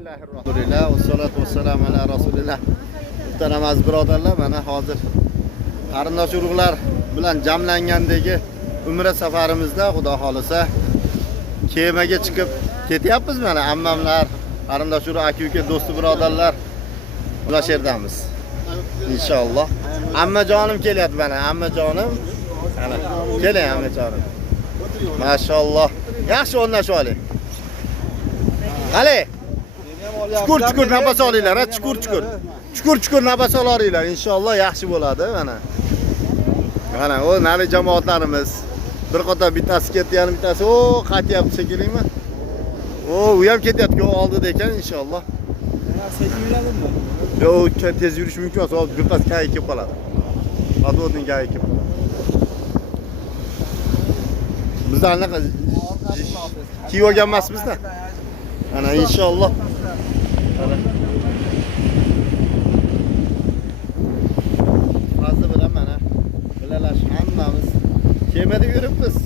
Bismillahirrohmanirrohim. Vassalatu vassalamu ala rasulillah. Muhtaram aziz birodarlar, mana hozir qarindosh urug'lar bilan jamlangandagi umra safarimizda xudo xolisa kemaga chiqib ketyapmiz. Mana ammamlar, qarindosh urug', aka-uka, do'sti birodarlar ular yerdamiz. Inshaalloh. Ammajonim kelyapti mana, ammajonim. Mana keling ammajonim. Maşallah. Yaxshi o'rnashib oling. Qale. Chuqur nafas olinglar, ha, chuqur nafas olinglar. Inshaalloh yaxshi bo'ladi mana. Mana o nari jamoatlarimiz. Bir qator bittasi ketgan, bittasi qaytyapti shekillimi? U ham ketyapti, o oldida ekan inshaalloh. Sekin yuradimi? Yo'q, tez yurish mumkin emas, hozir birpas kelib qoladi. Adodning kelib. Bizdan anaqa kiyib olgan emasmizda. Ana inshaalloh. Hozir bilan mana bilalash hammamiz kemada yuribmiz.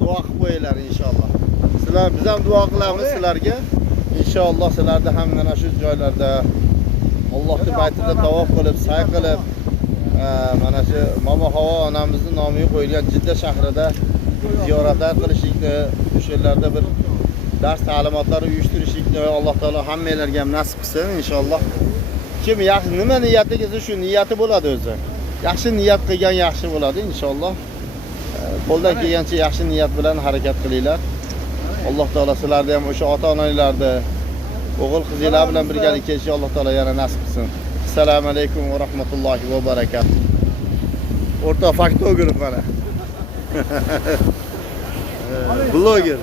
Duo qilib qo'yinglar inshaalloh. Sizlar biz ham duo qilamiz sizlarga. İnşallah sizlarda ham mana shu joylarda Allohning baytida tavof qilib, sa'y qilib, mana shu Momo Havo onamizning nomiga qo'yilgan Jidda shahrida ziyoratlar qilishlikni, o'sha yerlarda bir dars ta'limotlar uyushtirishlikni Alloh taolo hammanglarga ham nasib qilsin inshaalloh. Kim yaxshi nima niyati qilsa shu niyati bo'ladi o'zi. Yaxshi niyat qilgan yaxshi bo'ladi inshaalloh. Qo'ldan kelgancha yaxshi niyat bilan harakat qilinglar. Alloh taolo sizlarni ham o'sha ota-onalarni o'g'il qizinglar bilan birgalikda kelishni Alloh taolo yana nasib qilsin. Assalomu alaykum va rahmatullohi va barakatuh. O'rta faktograf mana. Bloger.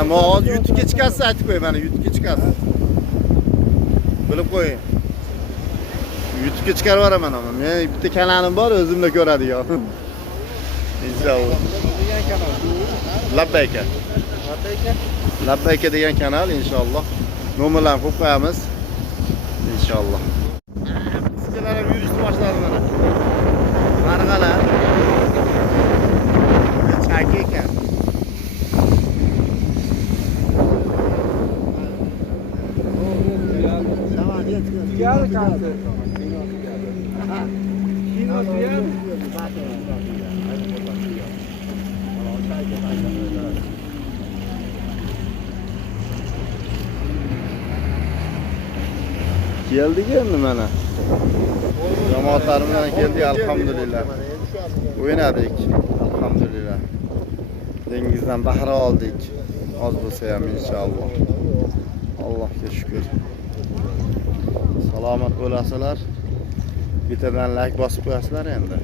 Ammo hozir YouTube'ga chiqasiz, aytib qo'y mana, YouTube'ga chiqasiz. Bilib qo'ying. YouTube'ga chiqarib beraman men. Men bitta kanalim bor, o'zimda ko'radigan. İnşallah. Labbayka. Labbayka degan kanal inshaalloh. Nomerlarni qo'yib qo'yamiz. Inshaalloh. Sizlar ham yurishni boshladi mana. Marg'alar. Chaki ekan. Tuyal kaldı. Kino tuyal. Geldik endi mana. Jamoatlarimiz bilan keldik alhamdulillah. O'ynadik alhamdulillah. Dengizdan bahra oldik. Oz bo'lsa ham inshaalloh. Allohga shukr. Salomat bo'lasizlar. Bittadan like bosib qo'yasizlar endi.